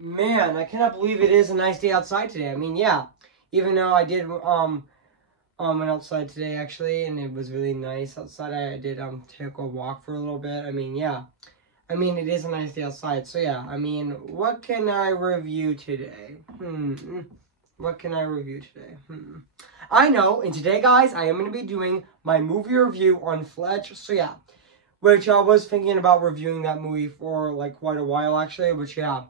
Man, I cannot believe it is a nice day outside today. I mean, yeah, even though I did went outside today actually, and it was really nice outside. I did take a walk for a little bit. I mean, yeah. I mean, it is a nice day outside. So yeah, I mean, what can I review today? What can I review today? I know, and today, guys, I am going to be doing my movie review on Fletch. So yeah, which I was thinking about reviewing that movie for like quite a while actually, which yeah.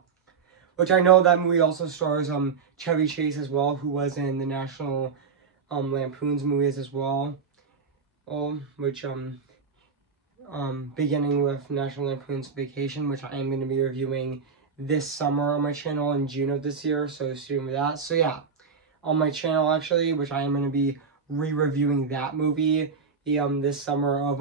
Which I know that movie also stars Chevy Chase as well, who was in the National Lampoon's movies as well. Which beginning with National Lampoon's Vacation, which I am going to be reviewing this summer on my channel in June of this year. So stay tuned with that. So yeah, on my channel actually, which I am going to be re-reviewing that movie this summer of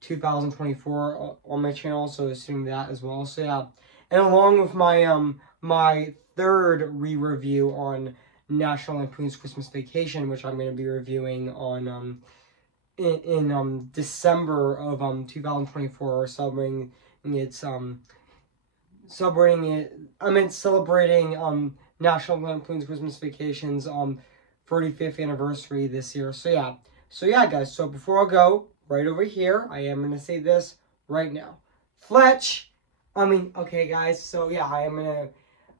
2024 on my channel. So stay tuned with that as well. So yeah, and along with my my third re-review on National Lampoon's Christmas Vacation, which I'm going to be reviewing on in December of 2024, celebrating National Lampoon's Christmas Vacation's 35th anniversary this year. So yeah, guys. So before I go right over here, I am gonna say this right now, Fletch. Okay, guys. So yeah, I am gonna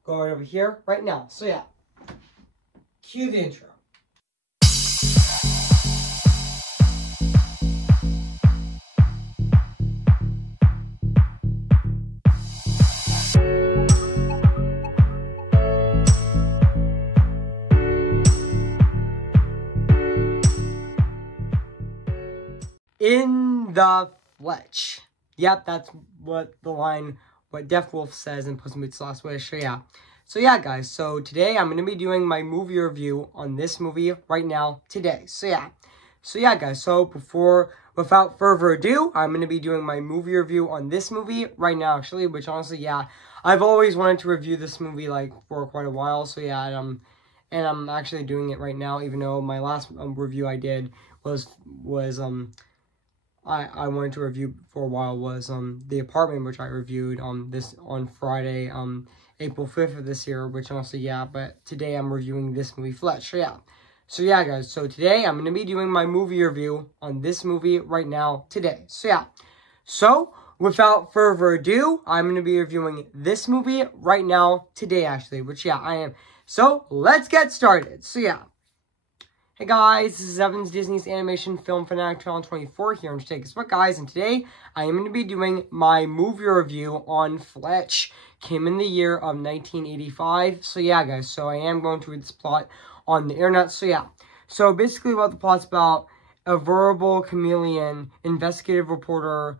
go right over here right now. So yeah, cue the intro. In the Fletch. Yep, that's what the line, what Death Wolf says in Puss in Boots' Last Wish. So yeah, guys. So today I'm going to be doing my movie review on this movie right now, today. So yeah, guys. So without further ado, I'm going to be doing my movie review on this movie right now, actually, which honestly, yeah, I've always wanted to review this movie, like, for quite a while. So yeah, and I'm actually doing it right now, even though my last review I did was I wanted to review for a while was The Apartment, which I reviewed on Friday, April 5th of this year, which honestly, yeah, but today I'm reviewing this movie, Fletch. So yeah, guys, so today I'm going to be doing my movie review on this movie right now, today. So yeah, so without further ado, I'm going to be reviewing this movie right now, today, actually, which yeah, I am. So let's get started. So yeah. Hey guys, this is Evan's Disney's Animation Film Fanatic Channel 24 here in Take What, guys, and today I am going to be doing my movie review on Fletch. Came in the year of 1985. So yeah, guys, so I am going to read this plot on the internet. So yeah, so basically what the plot's about: a verbal chameleon investigative reporter,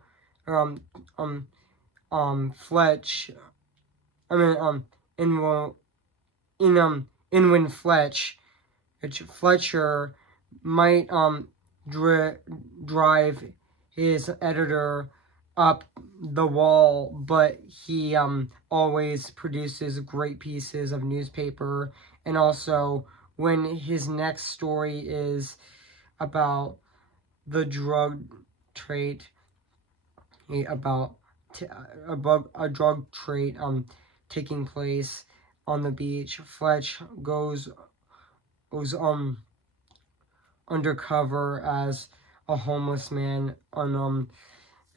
Fletch. When Fletcher might drive his editor up the wall, but he always produces great pieces of newspaper. And also, when his next story is about the drug trade, about a drug trade taking place on the beach, Fletch goes undercover as a homeless man, and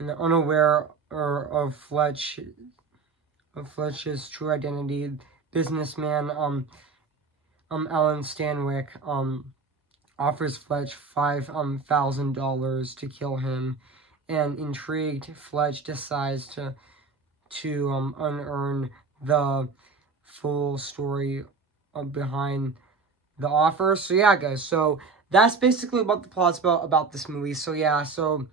unaware of Fletch's true identity. Businessman Alan Stanwyck offers Fletch $5,000 to kill him, and intrigued, Fletch decides to unearn the full story behind the offer. So yeah, guys, so that's basically what the plot's about this movie. So yeah, so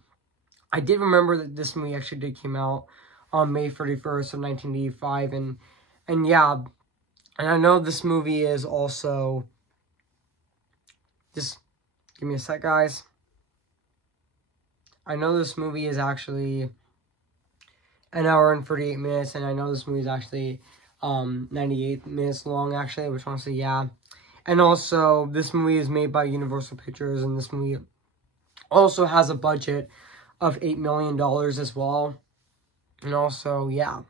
I did remember that this movie actually did came out on May 31st of 1985, and yeah, and I know this movie is also, just give me a sec, guys. I know this movie is actually an hour and 38 minutes, and I know this movie is actually 98 minutes long, actually, which honestly, yeah. And also, this movie is made by Universal Pictures, and this movie also has a budget of $8 million as well. And also, yeah.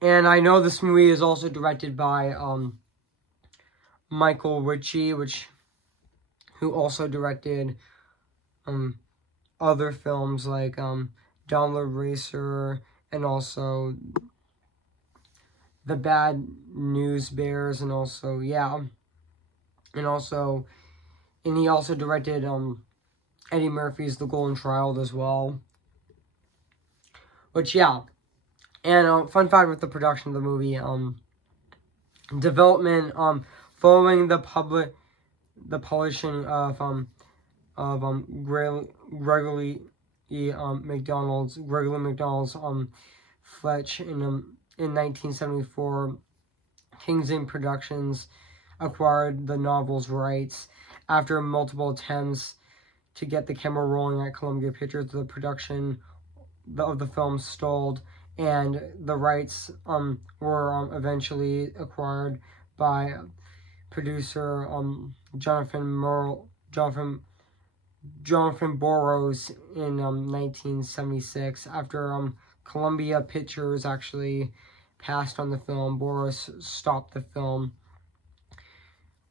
And I know this movie is also directed by Michael Ritchie, who also directed other films like Download Racer and also The Bad News Bears, and also and he also directed Eddie Murphy's The Golden Child as well. Which and fun fact with the production of the movie, development following the publishing of Gregory McDonald's Fletch in 1974, Kingston Productions acquired the novel's rights. After multiple attempts to get the camera rolling at Columbia Pictures, the production of the film stalled, and the rights were eventually acquired by producer Jonathan Burrows in 1976. After Columbia Pictures actually passed on the film, Burrows stopped the film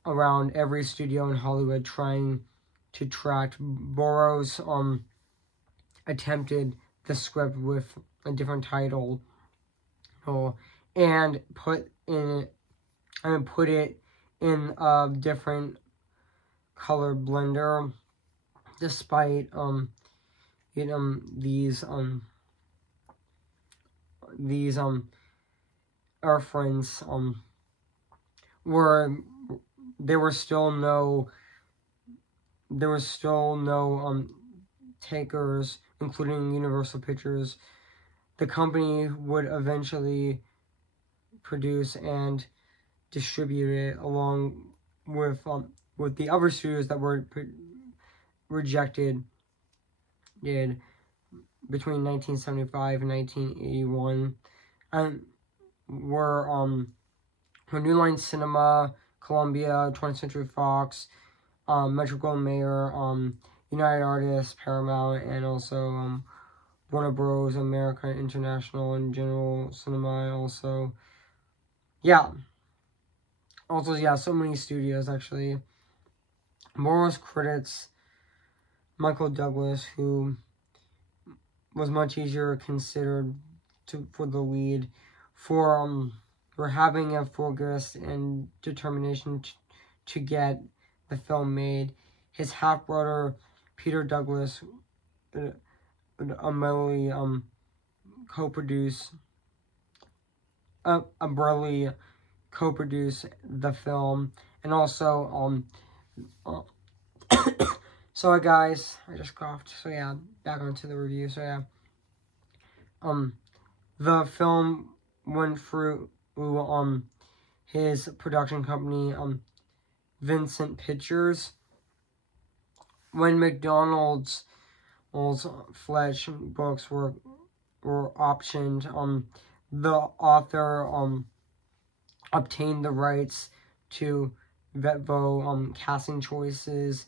around every studio in Hollywood trying to track. Burrows attempted the script with a different title and put it in a different color blender, despite these reference were there were still no takers, including Universal Pictures. The company would eventually produce and distribute it along with the other studios that were rejected between 1975 and 1981, and were New Line Cinema, Columbia, 20th Century Fox, Metro-Goldwyn-Mayer, United Artists, Paramount, and also Warner Bros. America International, and General Cinema. Also, so many studios actually. Burrows credits Michael Douglas, who was much easier considered for the lead, for having a focus and determination to get the film made. His half-brother, Peter Douglas, Amelie co-produced the film, and also sorry guys, I just coughed. So yeah, back onto the review. So yeah, the film went through his production company, Vincent Pictures. When McDonald's Fletch books were optioned, the author obtained the rights to Vetvo casting choices.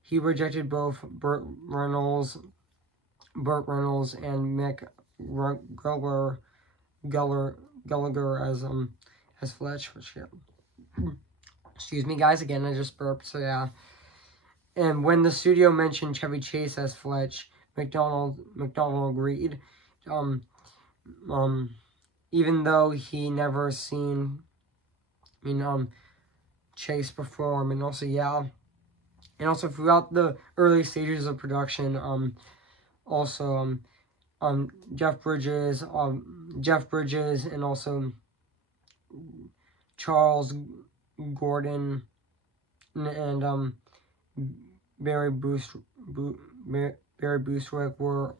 He rejected both Burt Reynolds and Mick Gallagher as Fletch. Which, excuse me, guys. Again, I just burped. So yeah. And when the studio mentioned Chevy Chase as Fletch, McDonald agreed. Even though he never seen Chase perform, and also throughout the early stages of production, Jeff Bridges, and also Charles Gordon and Barry Boostwick were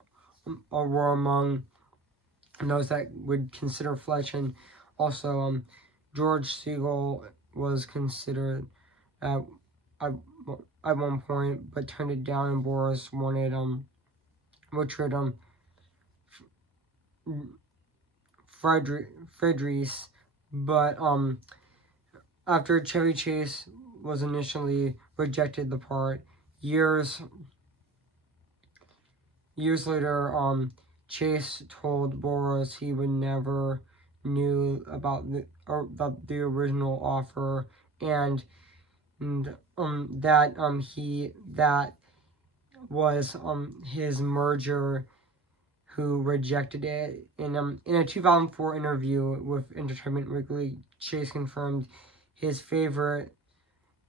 among those that would consider Fletch, and also George Segal was considered at one point, but turned it down, and Boris wanted Richard Friedrichs, but after Chevy Chase was initially rejected the part, years later, Chase told Boris he would never knew about the original offer, and that was his merger who rejected it. In a 2004 interview with Entertainment Weekly, Chase confirmed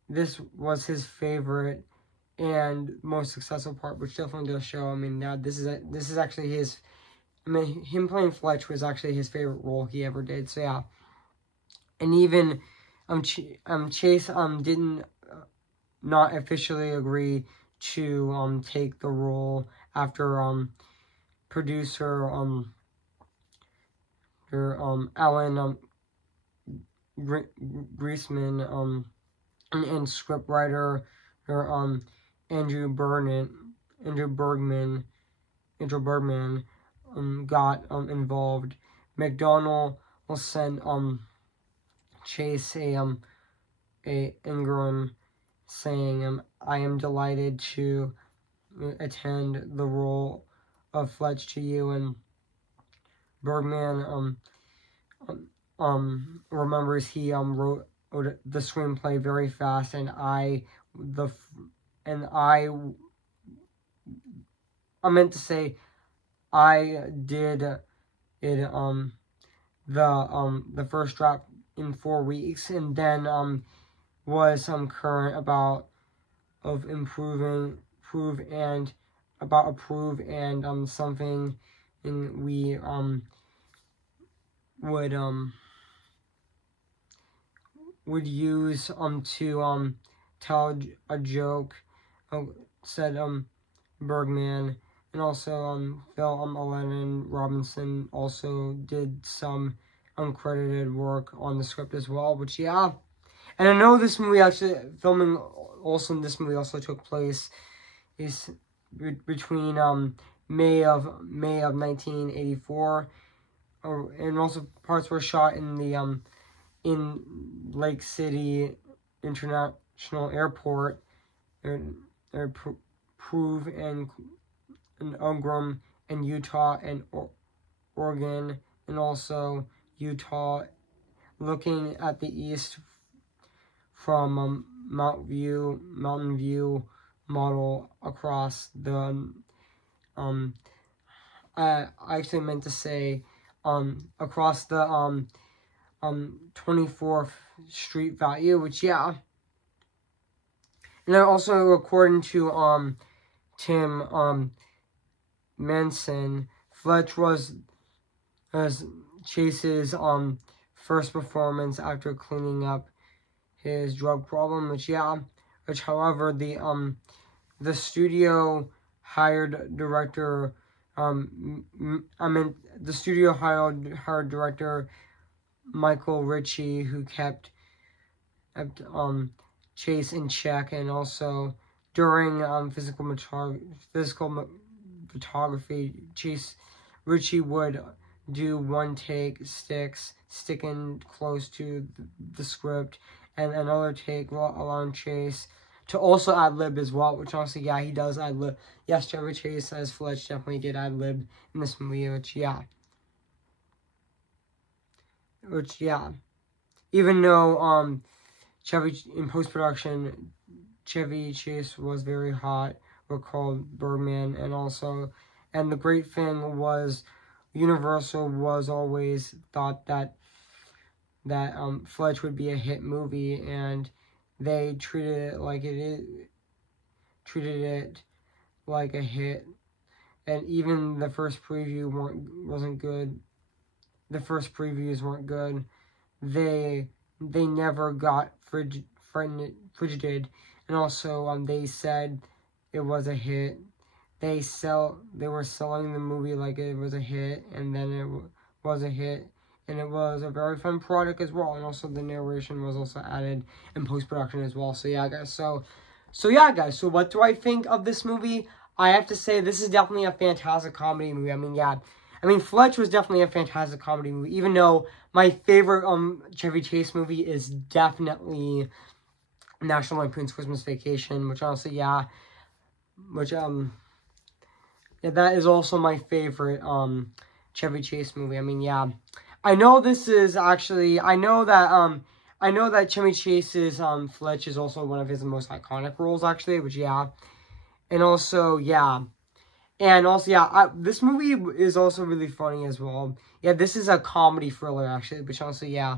this was his favorite and most successful part, which definitely does show. I mean, now this is actually his. I mean, him playing Fletch was actually his favorite role he ever did. So yeah, and even Chase didn't not officially agree to take the role after producer Alan Greisman and scriptwriter Andrew Bergman got involved. McDonnell will send Chase a Ingram saying, "I am delighted to attend the role of Fletch to you," and Bergman remembers he wrote the screenplay very fast, and I meant to say I did it the first draft in 4 weeks, and then was current about approve and something, and we would use to tell a joke, said Bergman. And also Phil Allen Robinson also did some uncredited work on the script as well, which yeah. And I know this movie filming this movie also took place between May of 1984, and also parts were shot in the in Lake City International Airport, Prove and Ingram and Utah and Oregon, and also Utah, looking at the east from Mountain View model across the I actually meant to say across the 24th Street value, which yeah. And then also, according to Tim Manson, Fletch was Chase's first performance after cleaning up his drug problem, which however the studio hired director the studio hired director Michael Ritchie, who kept Chase in check, and also during physical photography, Ritchie would do one take, sticking close to the script, and another take allowing Chase to also ad-lib as well, which also, yeah, he does ad-lib. Yes, Chevy Chase as Fletch definitely did ad-lib in this movie, which, yeah. Even though, in post-production, Chevy Chase was very hot, recalled Bergman, and the great thing was, Universal was always thought that Fletch would be a hit movie, and they treated it like a hit, and even the first preview wasn't good. The first previews weren't good. They never got frigid, and also they said it was a hit. They were selling the movie like it was a hit, and then it was a hit, and it was a very fun product as well. And also the narration was also added in post-production as well. So yeah, guys. So guys. So what do I think of this movie? I have to say this is definitely a fantastic comedy movie. I mean, yeah. I mean, Fletch was definitely a fantastic comedy movie, even though my favorite Chevy Chase movie is definitely National Lampoon's Christmas Vacation, which honestly, yeah, that is also my favorite Chevy Chase movie. I mean, yeah, I know this is actually, I know that Chevy Chase's Fletch is also one of his most iconic roles, actually, which, yeah. And also, yeah. And also, yeah, this movie is also really funny as well. Yeah, this is a comedy thriller, actually, which also, yeah.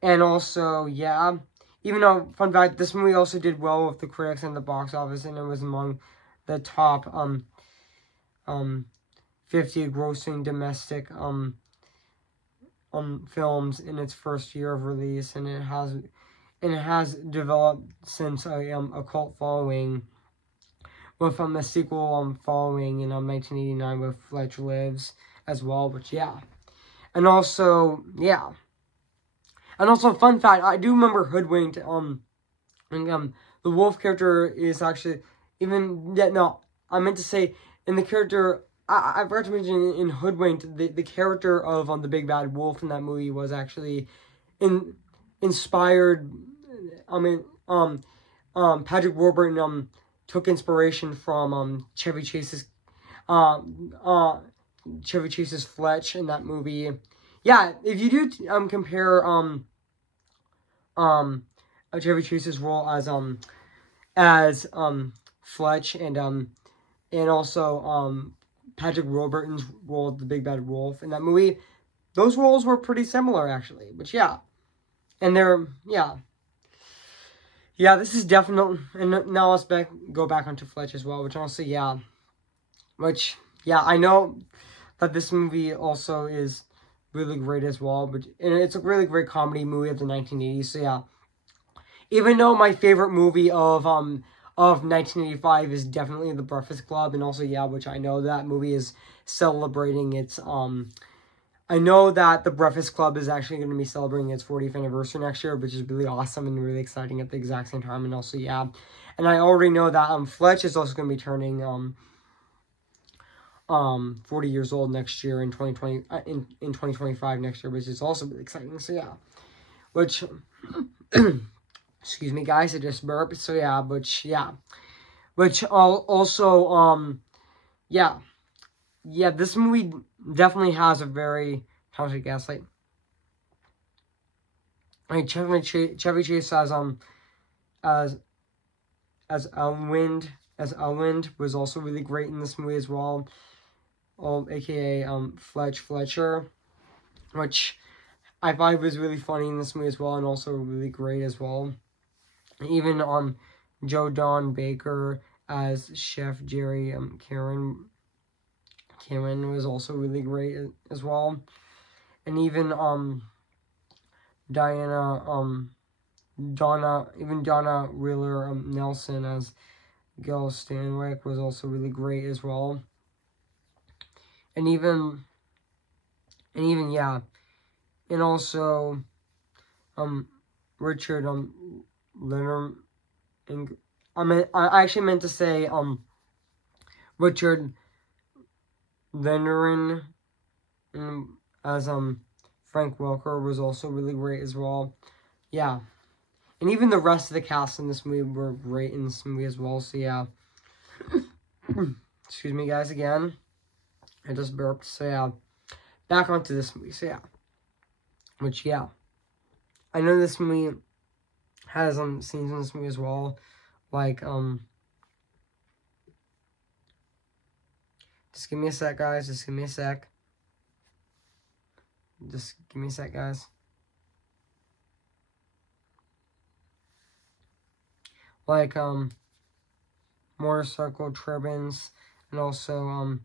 And also, yeah, even though, fun fact, this movie also did well with the critics and the box office, and it was among the top 50 grossing domestic films in its first year of release, and it has developed since a cult following, with a sequel following in 1989 with Fletch Lives as well, which, yeah. And also, yeah. And also, fun fact, I do remember Hoodwinked, and, the wolf character is actually, even, yeah, no, I meant to say, in the character, I forgot to mention in Hoodwinked, the character of the Big Bad Wolf in that movie was actually inspired, Patrick Warburton, took inspiration from, Chevy Chase's Fletch in that movie. Yeah, if you do compare Chevy Chase's role as Fletch and also Patrick Warburton's role of the Big Bad Wolf in that movie, those roles were pretty similar, actually. But yeah, and yeah, this is definitely, and now let's go back onto Fletch as well, which honestly, yeah, I know that this movie also is really great as well, and it's a really great comedy movie of the 1980s, so yeah. Even though my favorite movie of 1985 is definitely The Breakfast Club, and also, yeah, which I know that movie is celebrating its, I know that The Breakfast Club is actually going to be celebrating its 40th anniversary next year, which is really awesome and really exciting at the exact same time, and also, yeah, and I already know that, Fletch is also going to be turning, 40 years old next year in 2020, in 2025 next year, which is also really exciting, so yeah, which, excuse me, guys, I just burped, so yeah, which also, yeah, this movie definitely has a very talented cast, like Chevy Chase as Elwind was also really great in this movie as well, aka Fletcher, which I thought was really funny in this movie as well, and also really great as well. Even Joe Don Baker as Chef Jerry Cameron was also really great as well. And even Donna Wheeler Nelson as Gil Stanwyck was also really great as well. And even yeah, and also Richard Leonard, and I actually meant to say Richard Leonard as Frank Welker was also really great as well. Yeah. And even the rest of the cast in this movie were great in this movie as well. So yeah. Excuse me, guys, again. I just burped. So yeah. Back onto this movie. So yeah. Which, yeah. I know this movie has scenes in this movie as well. Like, just give me a sec, guys. Just give me a sec. Just give me a sec, guys. Like, motorcycle trimmings, and also,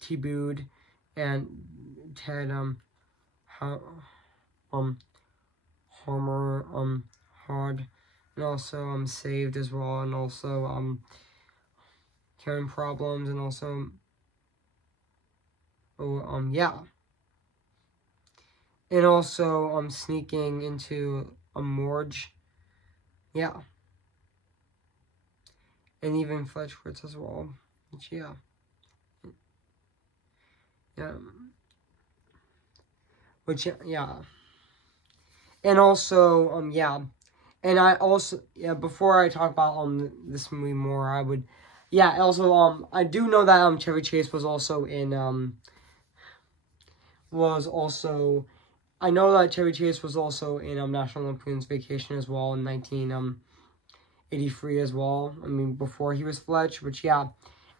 T-Bood, and Ted, Homer, Hard, and also, Saved as well, and also, Karen Problems, and also, yeah. And also, sneaking into a morgue. Yeah. And even Fletch as well. Which, yeah. Yeah. Which, yeah. And also, yeah. And I also, yeah, before I talk about this movie more, I would, yeah, also, I do know that, Chevy Chase was also in, I know that Chevy Chase was also in, National Lampoon's Vacation as well in 1983 as well. I mean, before he was Fletch, which, yeah,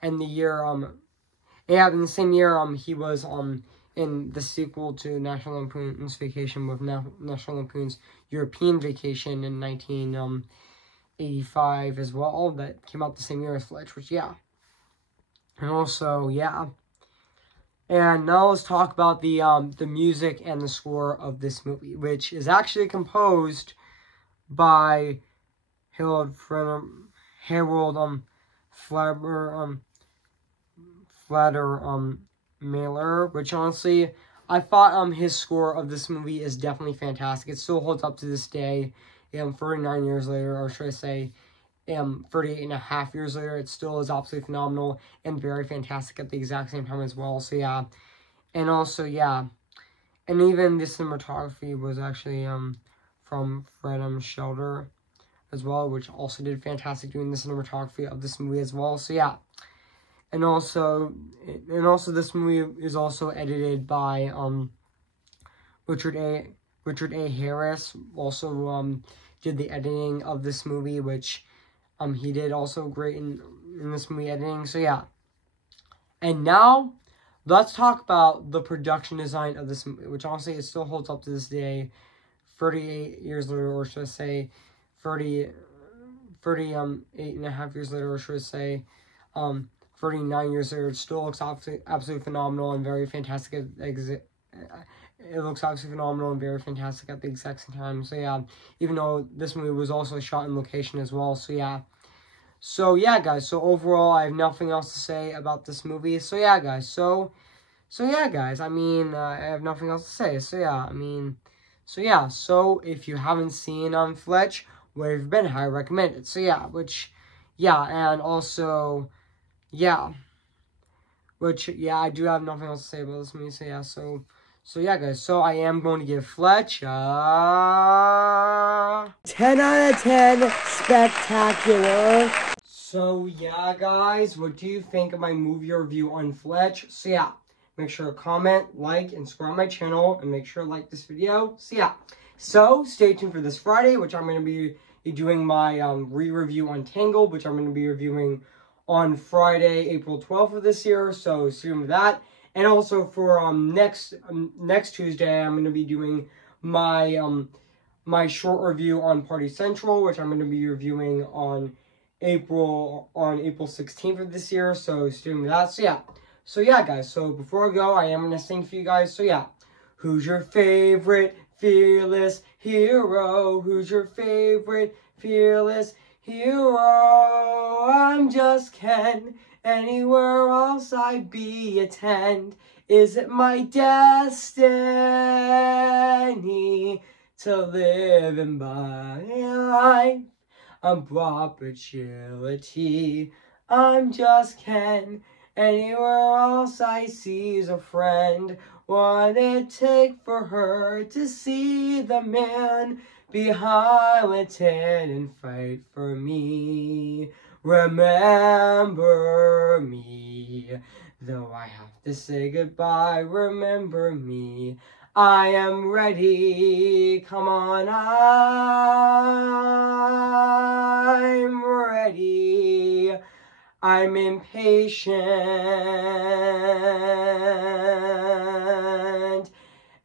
and the year, yeah, in the same year, he was, in the sequel to National Lampoon's Vacation with National Lampoon's European Vacation in 1985 as well. That came out the same year as Fletch, which, yeah. And also, yeah. And now let's talk about the music and the score of this movie, which is actually composed by Harold Mailer, which honestly, I thought his score of this movie is definitely fantastic. It still holds up to this day, 39 years later, or should I say, 38 and a half years later. It still is absolutely phenomenal and very fantastic at the exact same time as well. So yeah, and also yeah, and even the cinematography was actually from Fred Shelder as well, which also did fantastic doing the cinematography of this movie as well. So yeah. And also this movie is also edited by Richard A. Harris. Also did the editing of this movie, which he did also great in this movie editing. So yeah. And now let's talk about the production design of this movie, which honestly it still holds up to this day, 38 years later, or should I say 38 and a half years later, or should I say 39 years later. It still looks absolutely phenomenal and very fantastic. It looks absolutely phenomenal and very fantastic at the exact same time. So yeah, even though this movie was also shot in location as well. So yeah. So yeah, guys. So overall, I have nothing else to say about this movie. So yeah, guys. So yeah, guys. I mean, I have nothing else to say. So yeah, I mean, so yeah. So if you haven't seen Fletch, where have you been? I recommend it. So yeah, and also. Yeah, which, yeah, I do have nothing else to say about this movie, so yeah, so yeah, guys, so I am going to give Fletch 10 out of 10, spectacular. So, yeah, guys, what do you think of my movie review on Fletch? So, yeah, make sure to comment, like, and subscribe my channel, and make sure to like this video. So, yeah, so stay tuned for this Friday, which I'm going to be doing my re-review on Tangled, which I'm going to be reviewing on Friday, April 12th of this year, so stay tuned for that. And also for next Tuesday, I'm going to be doing my my short review on Party Central, which I'm going to be reviewing on April 16th of this year, so stay tuned for that. So yeah, guys, so before I go, I am going to sing for you guys. So yeah, who's your favorite fearless hero? Who's your favorite fearless hero? I'm just Ken. Anywhere else I'd be a 10. Is it my destiny to live in my life on perpetuity? I'm just Ken. Anywhere else I see is a friend. What'd it take for her to see the man behind the tin and fight for me? Remember me, though I have to say goodbye. Remember me, I am ready. Come on, I'm ready. I'm impatient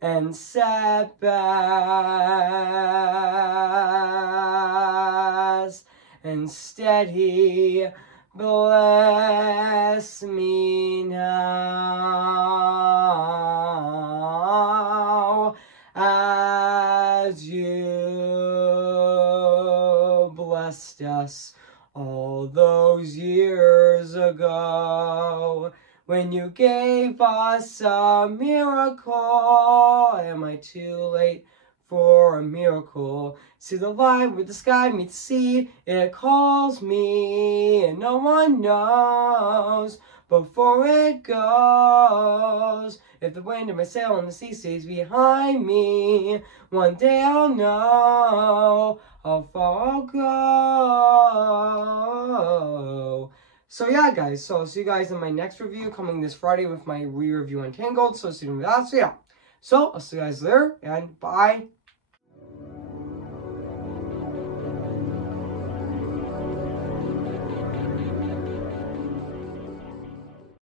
and steadfast and steady. Bless me now as you blessed us all those years ago, when you gave us a miracle. Am I too late for a miracle? See the light where the sky meets the sea, it calls me, and no one knows before it goes. If the wind of my sail on the sea stays behind me, one day I'll know how far I'll go. So yeah, guys, so I'll see you guys in my next review coming this Friday with my re-review on Tangled. So stay tuned with that. So yeah, so I'll see you guys there, and bye.